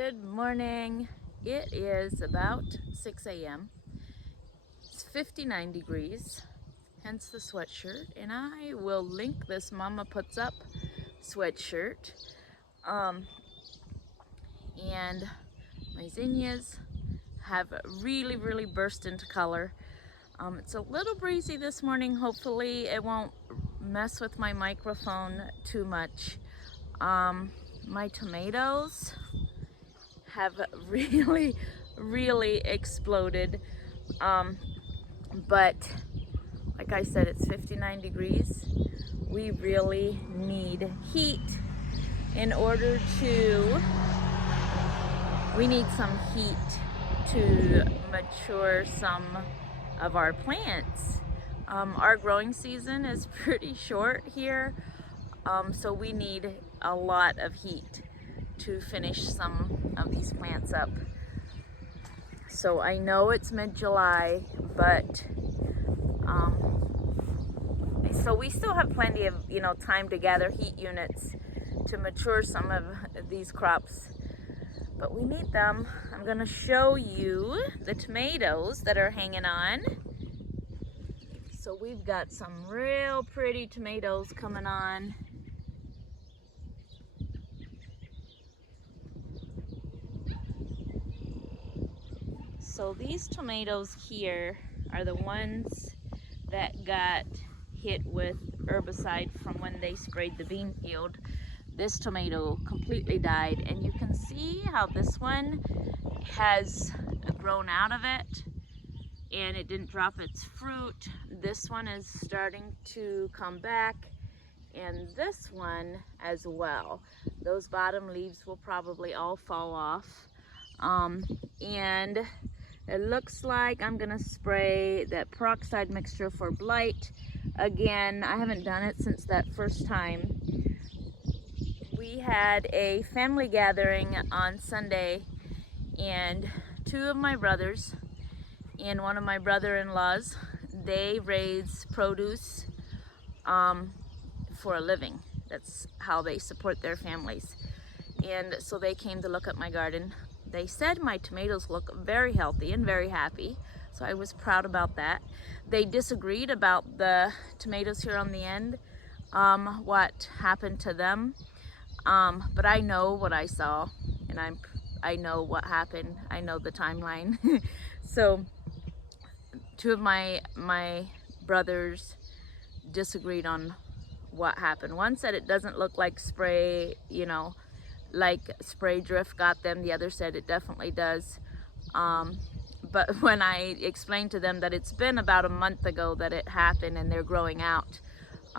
Good morning. It is about 6 a.m. It's 59 degrees, hence the sweatshirt. And I will link this Mama Puts Up sweatshirt. And my zinnias have really burst into color. It's a little breezy this morning. Hopefully it won't mess with my microphone too much. My tomatoes have really exploded, but like I said, it's 59 degrees. We really need heat we need some heat to mature some of our plants. Our growing season is pretty short here, so we need a lot of heat to finish some of these plants up. So I know it's mid-July, but so we still have plenty of time to gather heat units to mature some of these crops, but we need them. I'm gonna show you the tomatoes that are hanging on. So we've got some real pretty tomatoes coming on. So these tomatoes here are the ones that got hit with herbicide from when they sprayed the bean field. This tomato completely died, and you can see how this one has grown out of it and it didn't drop its fruit. This one is starting to come back, and this one as well. Those bottom leaves will probably all fall off, and it looks like I'm gonna spray that peroxide mixture for blight. Again, I haven't done it since that first time. We had a family gathering on Sunday, and two of my brothers and one of my brother-in-laws, they raise produce for a living. That's how they support their families. And so they came to look at my garden. They said my tomatoes look very healthy and very happy, so I was proud about that. They disagreed about the tomatoes here on the end, what happened to them, but I know what I saw, and I know what happened. I know the timeline. So two of my brothers disagreed on what happened. One said it doesn't look like spray, like spray drift got them. The other said it definitely does. But when I explained to them that it's been about a month ago that it happened and they're growing out,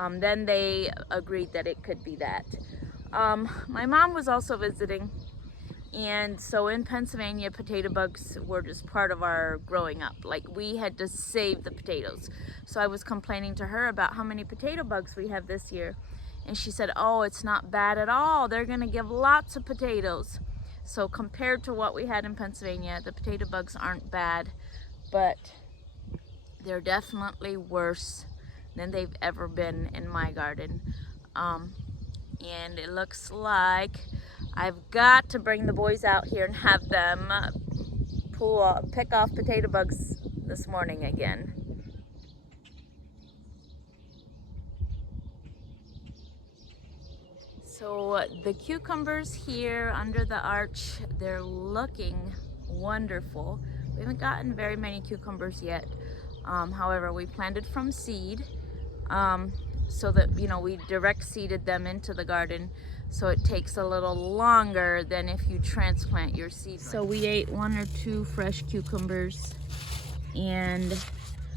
then they agreed that it could be that. My mom was also visiting, and so in Pennsylvania, potato bugs were just part of our growing up. Like, we had to save the potatoes. So I was complaining to her about how many potato bugs we have this year. And she said, oh, it's not bad at all. They're gonna give lots of potatoes. So compared to what we had in Pennsylvania, the potato bugs aren't bad, but they're definitely worse than they've ever been in my garden. And it looks like I've got to bring the boys out here and have them pick off potato bugs this morning again. So the cucumbers here under the arch, they're looking wonderful. We haven't gotten very many cucumbers yet. However, we planted from seed, so that, we direct seeded them into the garden. So it takes a little longer than if you transplant your seed. So we ate one or two fresh cucumbers, and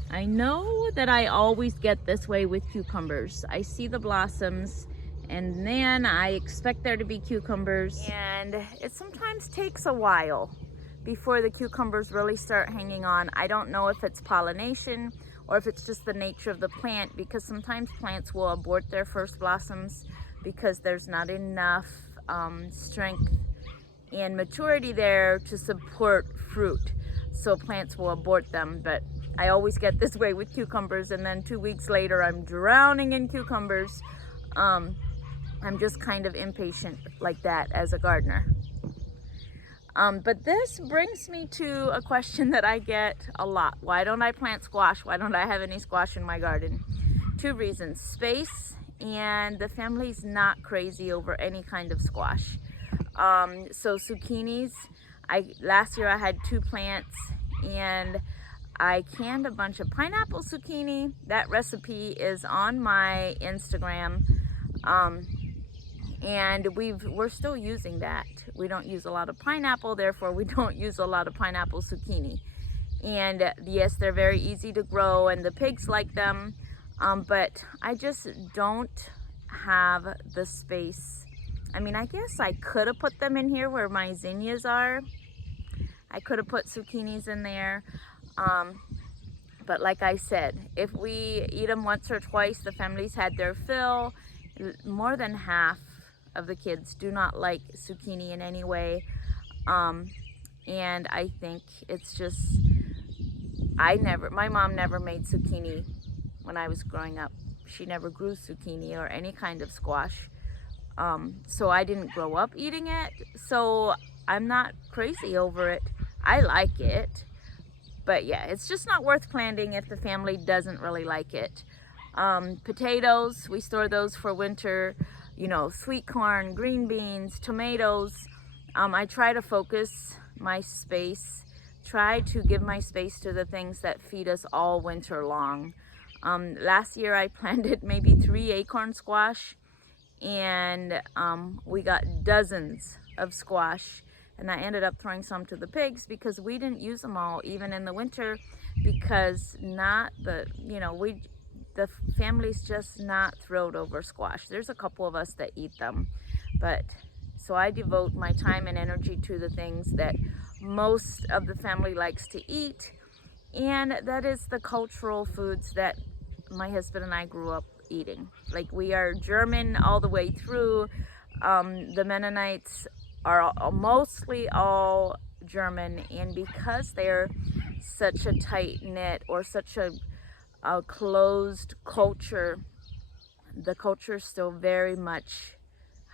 I know that I always get this way with cucumbers. I see the blossoms, and then I expect there to be cucumbers, and it sometimes takes a while before the cucumbers really start hanging on. I don't know if it's pollination or if it's just the nature of the plant, because sometimes plants will abort their first blossoms because there's not enough strength and maturity there to support fruit. So plants will abort them, but I always get this way with cucumbers, and then 2 weeks later I'm drowning in cucumbers. I'm just kind of impatient like that as a gardener. But this brings me to a question that I get a lot. Why don't I plant squash? Why don't I have any squash in my garden? Two reasons: space, and the family's not crazy over any kind of squash. So zucchinis, last year I had 2 plants, and I canned a bunch of pineapple zucchini. That recipe is on my Instagram. And we're still using that. We don't use a lot of pineapple, therefore we don't use a lot of pineapple zucchini. And yes, they're very easy to grow and the pigs like them, but I just don't have the space. I mean, I guess I could have put them in here where my zinnias are. I could have put zucchinis in there. But like I said, if we eat them once or twice, the family's had their fill. More than half of the kids do not like zucchini in any way. And I think it's just, my mom never made zucchini when I was growing up. She never grew zucchini or any kind of squash. So I didn't grow up eating it. So I'm not crazy over it. I like it. But yeah, it's just not worth planting if the family doesn't really like it. Potatoes, we store those for winter. You know, sweet corn, green beans, tomatoes. I try to focus my space, try to give my space to the things that feed us all winter long. Last year I planted maybe 3 acorn squash, and we got dozens of squash, and I ended up throwing some to the pigs because we didn't use them all even in the winter, because the family's just not thrilled over squash. There's a couple of us that eat them, but so I devote my time and energy to the things that most of the family likes to eat, and that is the cultural foods that my husband and I grew up eating. Like, we are German all the way through. The Mennonites are mostly all German, and because they're such a tight-knit or such a closed culture, the culture is still very much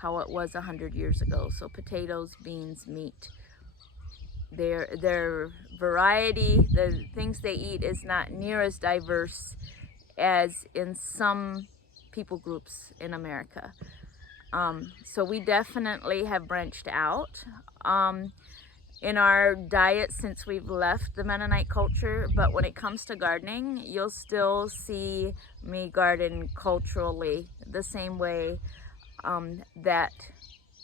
how it was 100 years ago. So potatoes, beans, meat, their variety, the things they eat is not near as diverse as in some people groups in America. So we definitely have branched out in our diet since we've left the Mennonite culture, but when it comes to gardening, you'll still see me garden culturally the same way that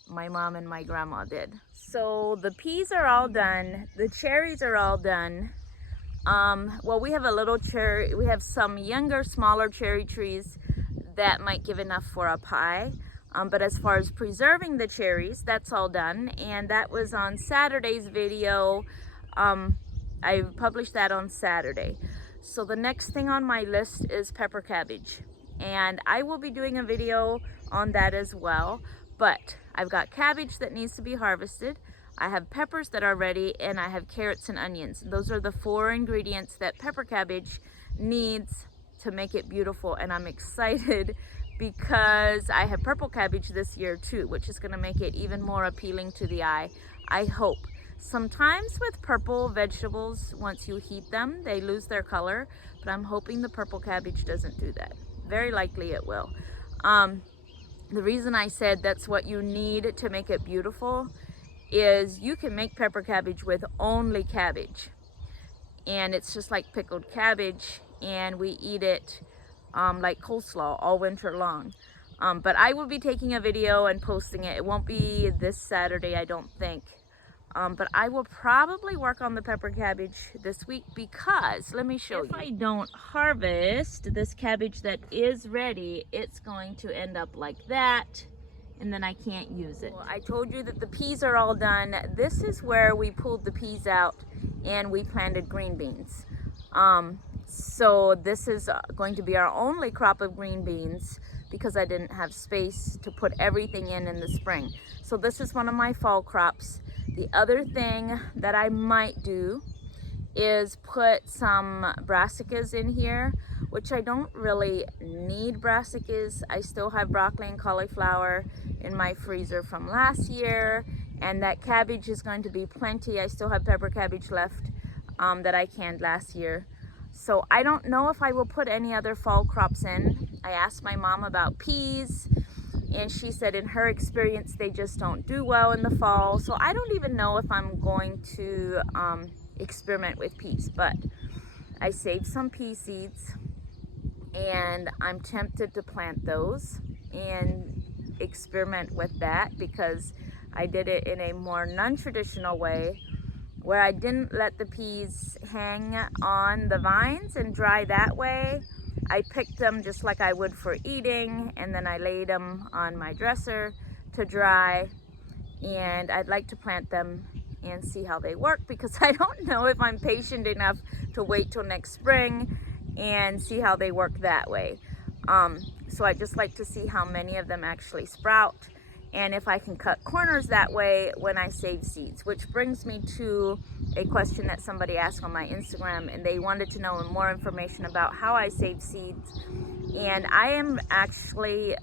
my mom and my grandma did. So the peas are all done, the cherries are all done. Well, we have a little cherry, we have some younger, smaller cherry trees that might give enough for a pie. But as far as preserving the cherries, that's all done, and that was on Saturday's video. I published that on Saturday. So the next thing on my list is pepper cabbage, and I will be doing a video on that as well. But I've got cabbage that needs to be harvested, I have peppers that are ready, and I have carrots and onions. Those are the 4 ingredients that pepper cabbage needs to make it beautiful, and I'm excited because I have purple cabbage this year too, which is going to make it even more appealing to the eye, I hope. Sometimes with purple vegetables, once you heat them, they lose their color, but I'm hoping the purple cabbage doesn't do that. Very likely it will. The reason I said that's what you need to make it beautiful is you can make pepper cabbage with only cabbage, and it's just like pickled cabbage, and we eat it like coleslaw all winter long. But I will be taking a video and posting it. It won't be this Saturday, I don't think. But I will probably work on the pepper cabbage this week, because let me show you. If I don't harvest this cabbage that is ready, it's going to end up like that, and then I can't use it. Well, I told you that the peas are all done. This is where we pulled the peas out and we planted green beans. So this is going to be our only crop of green beans, because I didn't have space to put everything in the spring. So this is one of my fall crops. The other thing that I might do is put some brassicas in here, which I don't really need brassicas. I still have broccoli and cauliflower in my freezer from last year, And that cabbage is going to be plenty. I still have pepper cabbage left that I canned last year. So I don't know if I will put any other fall crops in. I asked my mom about peas, and she said in her experience they just don't do well in the fall. So I don't even know if I'm going to experiment with peas, but I saved some pea seeds and I'm tempted to plant those and experiment with that, because I did it in a more non-traditional way where I didn't let the peas hang on the vines and dry that way. I picked them just like I would for eating, and then I laid them on my dresser to dry, and I'd like to plant them and see how they work, because I don't know if I'm patient enough to wait till next spring and see how they work that way. So I'd just like to see how many of them actually sprout, and if I can cut corners that way when I save seeds. Which brings me to a question that somebody asked on my Instagram, and they wanted to know more information about how I save seeds. And I am actually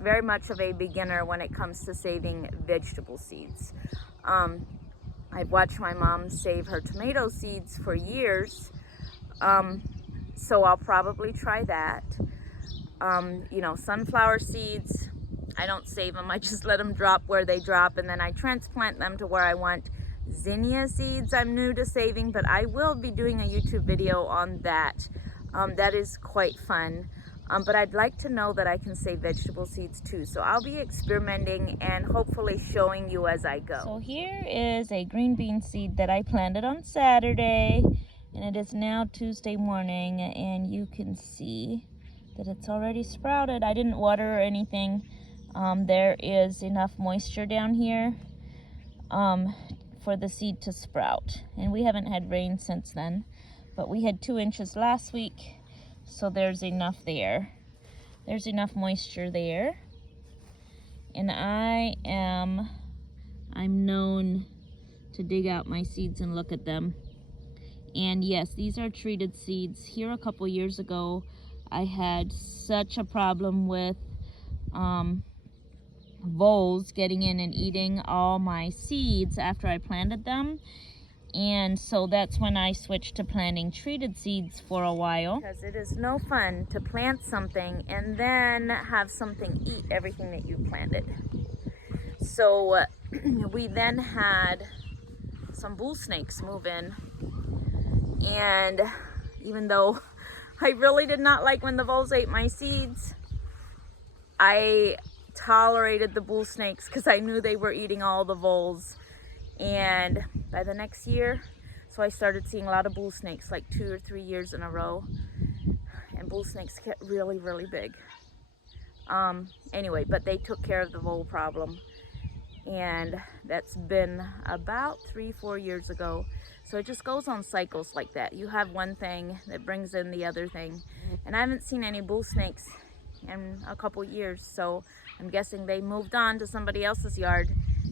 very much of a beginner when it comes to saving vegetable seeds. I've watched my mom save her tomato seeds for years, so I'll probably try that. You know, sunflower seeds, I don't save them, I just let them drop where they drop, and then I transplant them to where I want. Zinnia seeds I'm new to saving, but I will be doing a YouTube video on that. That is quite fun. But I'd like to know that I can save vegetable seeds too. So I'll be experimenting and hopefully showing you as I go. So here is a green bean seed that I planted on Saturday, and it is now Tuesday morning, and you can see that it's already sprouted. I didn't water or anything. There is enough moisture down here for the seed to sprout, and we haven't had rain since then, but we had 2 inches last week, so there's enough there. There's enough moisture there, and I'm known to dig out my seeds and look at them. And yes, these are treated seeds. Here a couple years ago I had such a problem with voles getting in and eating all my seeds after I planted them, and so that's when I switched to planting treated seeds for a while, because it is no fun to plant something and then have something eat everything that you planted. So we then had some bull snakes move in, and even though I really did not like when the voles ate my seeds, I tolerated the bull snakes because I knew they were eating all the voles. And by the next year, so I started seeing a lot of bull snakes, like 2 or 3 years in a row, and bull snakes get really, really big. Anyway, but they took care of the vole problem, and that's been about 3-4 years ago. So it just goes on cycles like that. You have one thing that brings in the other thing, and I haven't seen any bull snakes in a couple years, so I'm guessing they moved on to somebody else's yard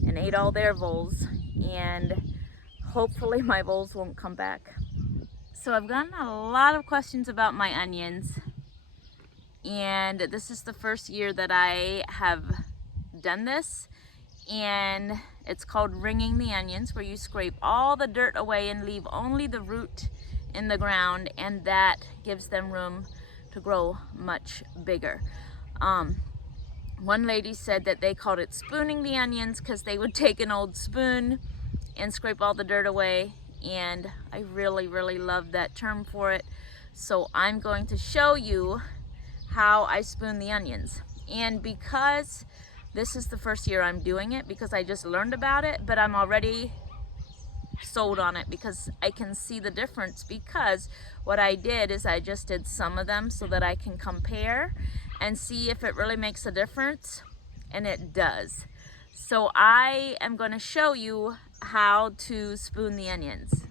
and ate all their voles, and hopefully my voles won't come back. So I've gotten a lot of questions about my onions, and this is the first year that I have done this, and it's called ringing the onions, where you scrape all the dirt away and leave only the root in the ground, and that gives them room to grow much bigger. One lady said that they called it spooning the onions because they would take an old spoon and scrape all the dirt away, and I really, really love that term for it. So I'm going to show you how I spoon the onions. And because this is the first year I'm doing it, because I just learned about it, but I'm already sold on it because I can see the difference, because what I did is I just did some of them so that I can compare and see if it really makes a difference, and it does. So I am going to show you how to spoon the onions.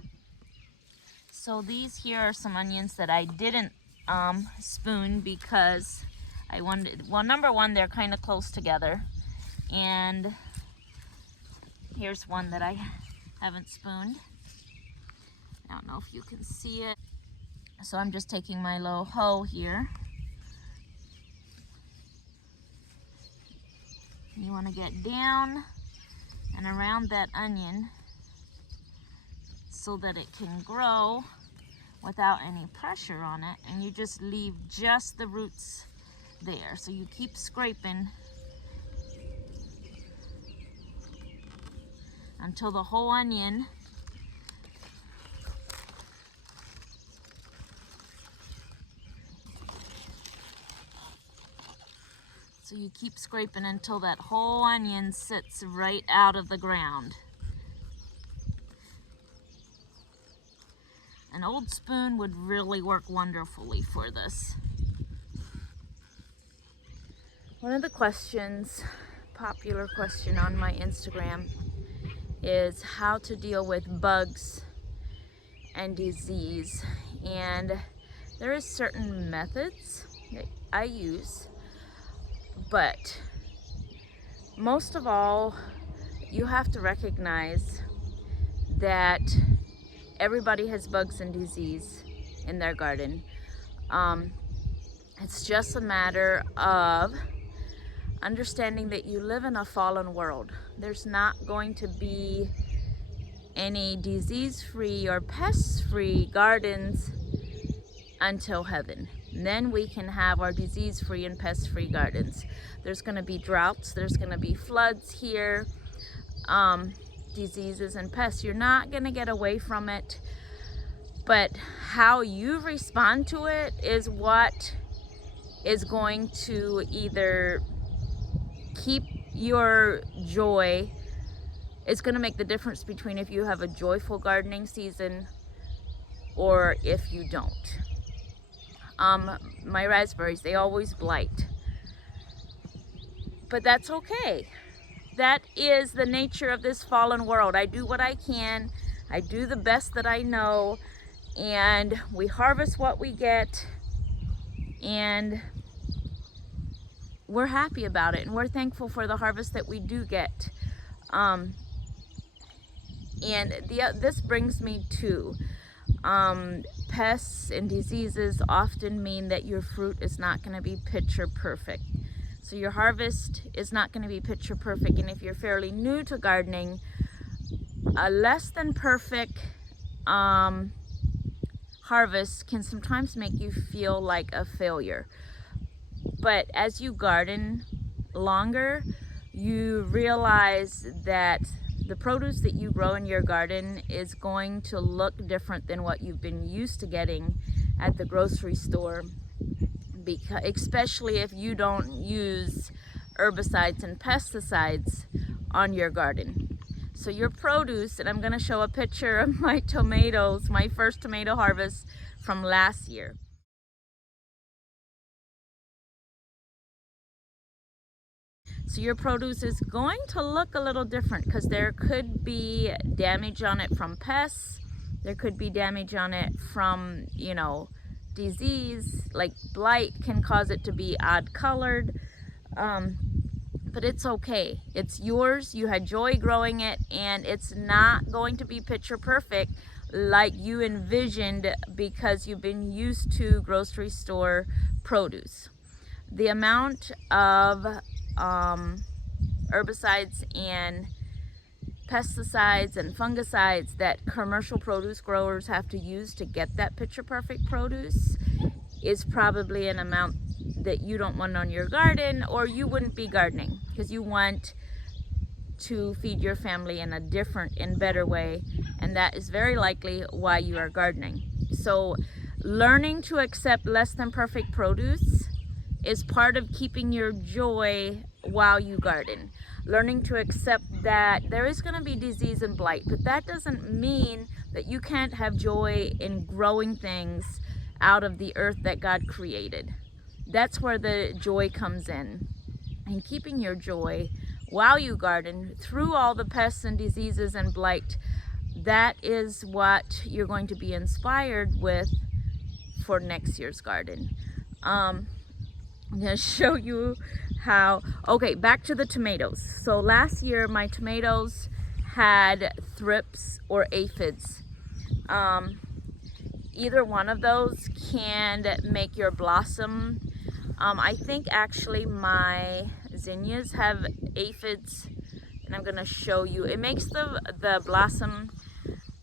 So these here are some onions that I didn't spoon because I wanted, well, number one, they're kind of close together, and here's one that I haven't spooned. I don't know if you can see it. So I'm just taking my little hoe here. You want to get down and around that onion so that it can grow without any pressure on it, and you just leave just the roots there. So you keep scraping until the whole onion that whole onion sits right out of the ground. An old spoon would really work wonderfully for this. One of the questions, popular question on my Instagram, is how to deal with bugs and disease. And there is certain methods that I use, but most of all, you have to recognize that everybody has bugs and disease in their garden. It's just a matter of understanding that you live in a fallen world. There's not going to be any disease-free or pest-free gardens until heaven. And then we can have our disease-free and pest-free gardens. There's going to be droughts, there's going to be floods here, diseases and pests. You're not going to get away from it, but how you respond to it is what is going to either keep your joy. It's going to make the difference between if you have a joyful gardening season or if you don't. My raspberries, they always blight, but that's okay. That is the nature of this fallen world. I do what I can. I do the best that I know, and we harvest what we get, and we're happy about it, and we're thankful for the harvest that we do get. This brings me to pests and diseases often mean that your fruit is not going to be picture perfect. So your harvest is not going to be picture perfect, and if you're fairly new to gardening, a less than perfect harvest can sometimes make you feel like a failure. But as you garden longer, you realize that the produce that you grow in your garden is going to look different than what you've been used to getting at the grocery store, because especially if you don't use herbicides and pesticides on your garden. So your produce, and I'm going to show a picture of my tomatoes, my first tomato harvest from last year. So your produce is going to look a little different because there could be damage on it from pests. There could be damage on it from, disease, like blight can cause it to be odd colored. But it's okay. It's yours. You had joy growing it, and it's not going to be picture perfect like you envisioned because you've been used to grocery store produce. The amount of herbicides and pesticides and fungicides that commercial produce growers have to use to get that picture perfect produce is probably an amount that you don't want on your garden, or you wouldn't be gardening because you want to feed your family in a different and better way, and that is very likely why you are gardening. So learning to accept less than perfect produce is part of keeping your joy while you garden. Learning to accept that there is going to be disease and blight, but that doesn't mean that you can't have joy in growing things out of the earth that God created. That's where the joy comes in, and keeping your joy while you garden through all the pests and diseases and blight. That is what you're going to be inspired with for next year's garden. I'm going to show you how. Okay, back to the tomatoes. So last year my tomatoes had thrips or aphids. Either one of those can make your blossom. I think actually my zinnias have aphids and I'm gonna show you. It makes the blossom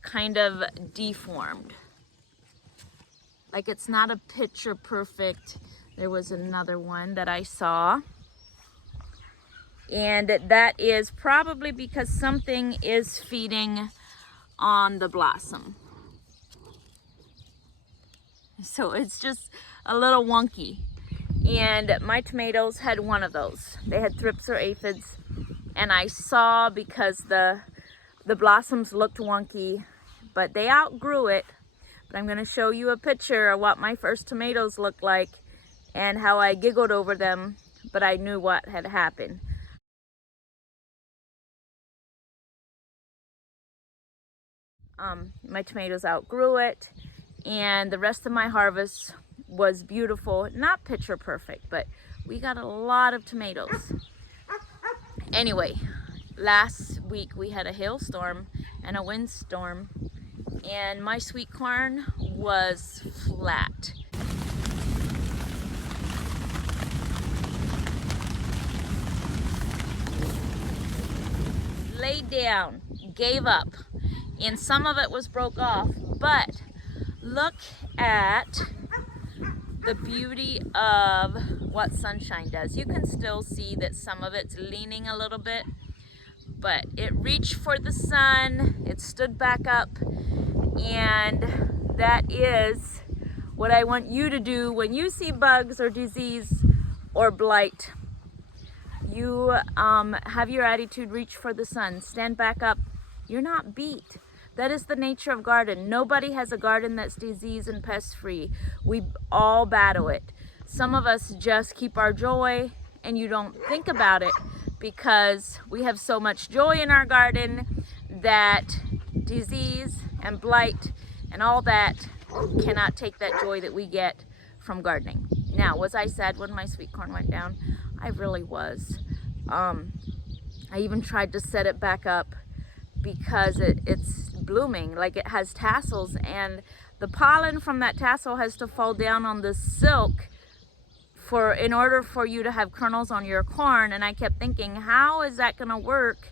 kind of deformed. Like it's not a picture perfect. There was another one that I saw, and that is probably because something is feeding on the blossom. So it's just a little wonky. And my tomatoes had one of those. They had thrips or aphids, and I saw, because the blossoms looked wonky, but they outgrew it. But I'm gonna show you a picture of what my first tomatoes looked like and how I giggled over them, but I knew what had happened. My tomatoes outgrew it, and the rest of my harvest was beautiful. Not picture perfect, but we got a lot of tomatoes. Anyway, last week we had a hailstorm and a windstorm, and my sweet corn was flat. Laid down, gave up, and some of it was broke off, but look at the beauty of what sunshine does. You can still see that some of it's leaning a little bit, but it reached for the sun, it stood back up, and that is what I want you to do when you see bugs or disease or blight. You have your attitude, reach for the sun, stand back up. You're not beat. That is the nature of garden. Nobody has a garden that's disease and pest free. We all battle it. Some of us just keep our joy, and you don't think about it because we have so much joy in our garden that disease and blight and all that cannot take that joy that we get from gardening. Now, was I sad when my sweet corn went down? I really was. I even tried to set it back up because it's blooming, like it has tassels, and the pollen from that tassel has to fall down on the silk in order for you to have kernels on your corn. And I kept thinking, how is that gonna work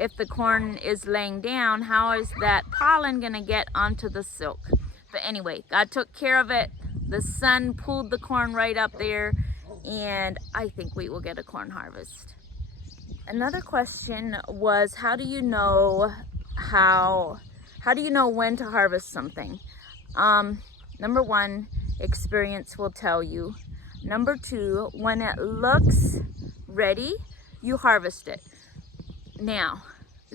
if the corn is laying down? How is that pollen gonna get onto the silk? But anyway, God took care of it. The sun pulled the corn right up there, and I think we will get a corn harvest. Another question was, how do you know when to harvest something? Number one, experience will tell you. Number two, when it looks ready, you harvest it. Now,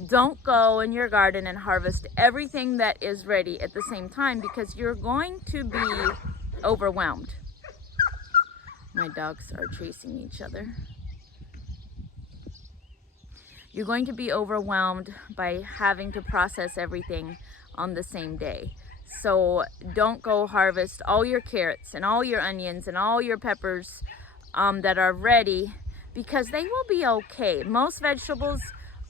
don't go in your garden and harvest everything that is ready at the same time, because you're going to be overwhelmed. My dogs are chasing each other. You're going to be overwhelmed by having to process everything on the same day. So don't go harvest all your carrots and all your onions and all your peppers that are ready, because they will be okay. Most vegetables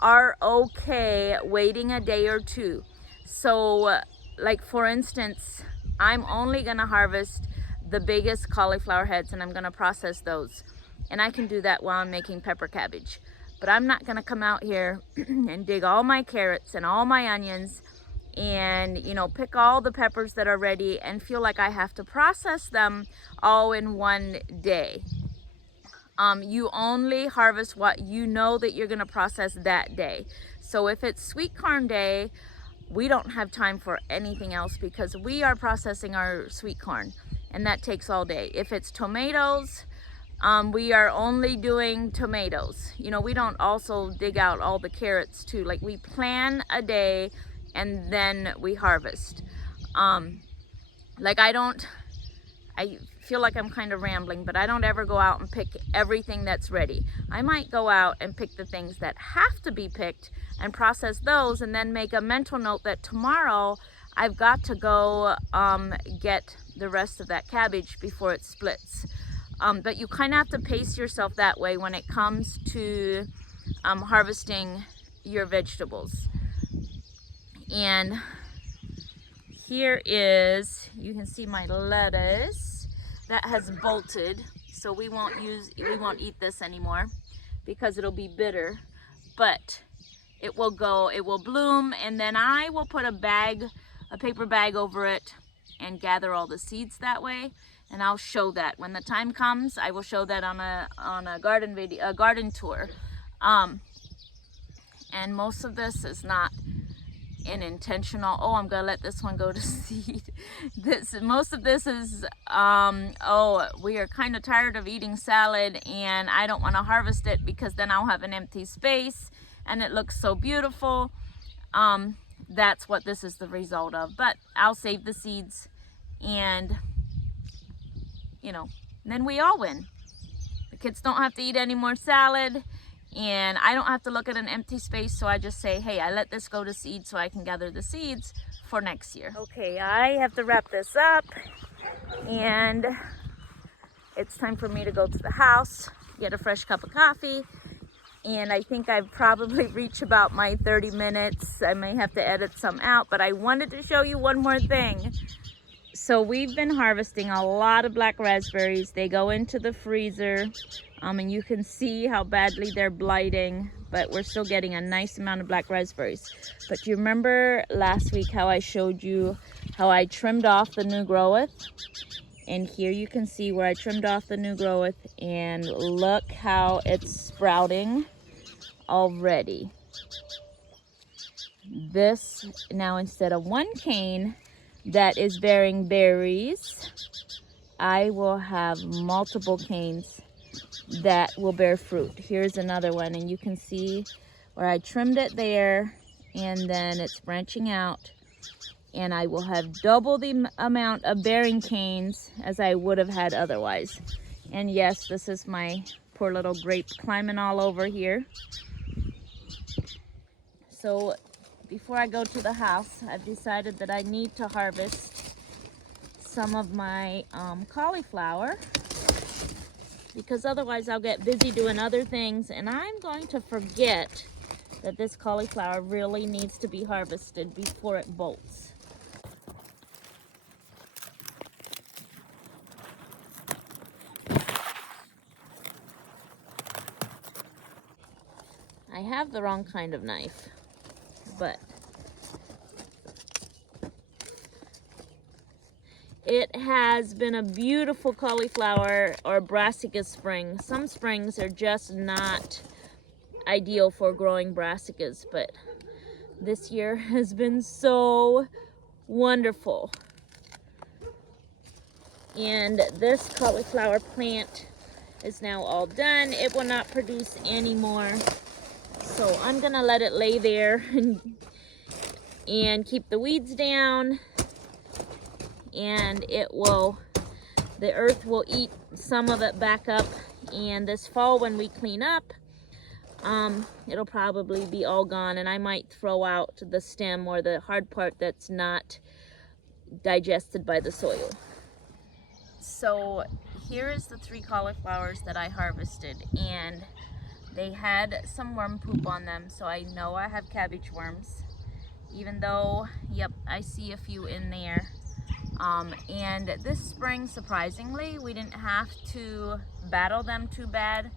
are okay waiting a day or two. So like for instance, I'm only gonna harvest the biggest cauliflower heads, and I'm gonna process those. And I can do that while I'm making pepper cabbage. But I'm not gonna come out here and dig all my carrots and all my onions and, you know, pick all the peppers that are ready and feel like I have to process them all in one day. You only harvest what you know that you're gonna process that day. So if it's sweet corn day, we don't have time for anything else because we are processing our sweet corn, and that takes all day. If it's tomatoes, we are only doing tomatoes. You know, we don't also dig out all the carrots too. Like, we plan a day and then we harvest. Like I feel like I'm kind of rambling, but I don't ever go out and pick everything that's ready. I might go out and pick the things that have to be picked and process those, and then make a mental note that tomorrow I've got to go get the rest of that cabbage before it splits. But you kind of have to pace yourself that way when it comes to harvesting your vegetables. And here is, you can see my lettuce that has bolted, so we won't eat this anymore because it'll be bitter. But it will bloom, and then I will put a paper bag over it and gather all the seeds that way. And I'll show that when the time comes. I will show that on a garden video, a garden tour. And most of this is not an intentional, oh, I'm gonna let this one go to seed. Most of this is, oh, we are kind of tired of eating salad and I don't want to harvest it because then I'll have an empty space and it looks so beautiful. That's what this is the result of. But I'll save the seeds, and you know, then we all win. The kids don't have to eat any more salad, and I don't have to look at an empty space, so I just say, hey, I let this go to seed so I can gather the seeds for next year. Okay, I have to wrap this up, and it's time for me to go to the house, get a fresh cup of coffee, and I think I've probably reached about my 30 minutes. I may have to edit some out, but I wanted to show you one more thing. So we've been harvesting a lot of black raspberries. They go into the freezer, and you can see how badly they're blighting, but we're still getting a nice amount of black raspberries. But you remember last week how I showed you how I trimmed off the new growth? And here you can see where I trimmed off the new growth, and look how it's sprouting already. This now, instead of one cane that is bearing berries, I will have multiple canes that will bear fruit. Here's another one, and you can see where I trimmed it there, and then it's branching out, and I will have double the amount of bearing canes as I would have had otherwise. And yes, this is my poor little grape climbing all over here. So before I go to the house, I've decided that I need to harvest some of my cauliflower, because otherwise I'll get busy doing other things and I'm going to forget that this cauliflower really needs to be harvested before it bolts. I have the wrong kind of knife, but it has been a beautiful cauliflower or brassica spring. Some springs are just not ideal for growing brassicas, but this year has been so wonderful. And this cauliflower plant is now all done. It will not produce anymore, so I'm gonna let it lay there and keep the weeds down, and the earth will eat some of it back up, and this fall when we clean up, it'll probably be all gone, and I might throw out the stem or the hard part that's not digested by the soil. So here is the 3 cauliflowers that I harvested, and they had some worm poop on them, so I know I have cabbage worms, even though, yep, I see a few in there. And this spring, surprisingly, we didn't have to battle them too bad,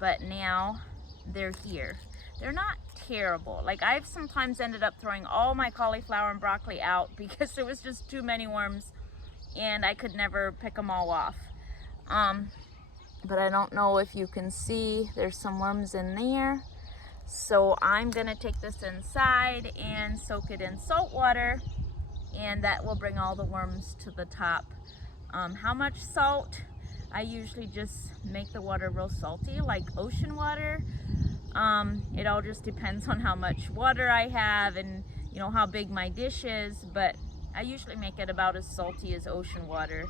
but now they're here. They're not terrible. Like, I've sometimes ended up throwing all my cauliflower and broccoli out because there was just too many worms and I could never pick them all off. But I don't know if you can see, there's some worms in there. So I'm gonna take this inside and soak it in salt water, and that will bring all the worms to the top. How much salt? I usually just make the water real salty, like ocean water. It all just depends on how much water I have and, you know, how big my dish is, but I usually make it about as salty as ocean water,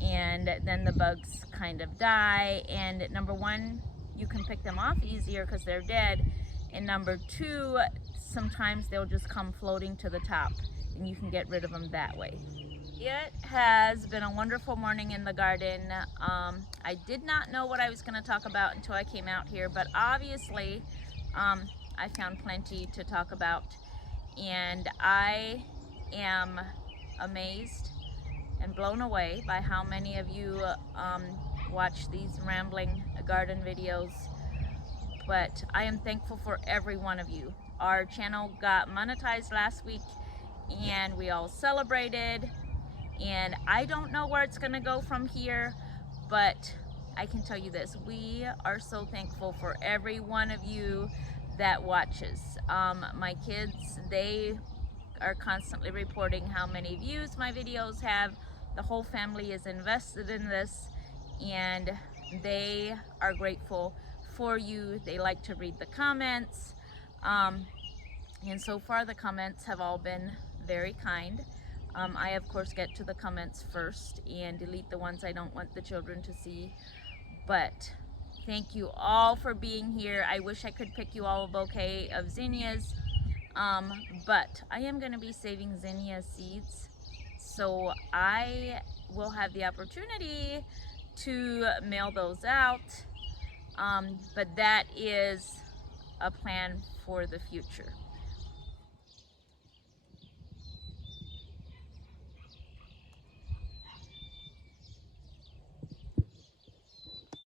and then the bugs kind of die. And number 1, you can pick them off easier because they're dead, and number 2, sometimes they'll just come floating to the top and you can get rid of them that way. It has been a wonderful morning in the garden. I did not know what I was going to talk about until I came out here, but obviously I found plenty to talk about, and I am amazed and blown away by how many of you watch these rambling garden videos. But I am thankful for every one of you. Our channel got monetized last week and we all celebrated, and I don't know where it's gonna go from here, but I can tell you this: we are so thankful for every one of you that watches. My kids, they are constantly reporting how many views my videos have. The whole family is invested in this, and they are grateful for you. They like to read the comments, and so far the comments have all been very kind. I of course get to the comments first and delete the ones I don't want the children to see, but thank you all for being here. I wish I could pick you all a bouquet of zinnias, but I am going to be saving zinnia seeds, so I will have the opportunity to mail those out, but that is a plan for the future.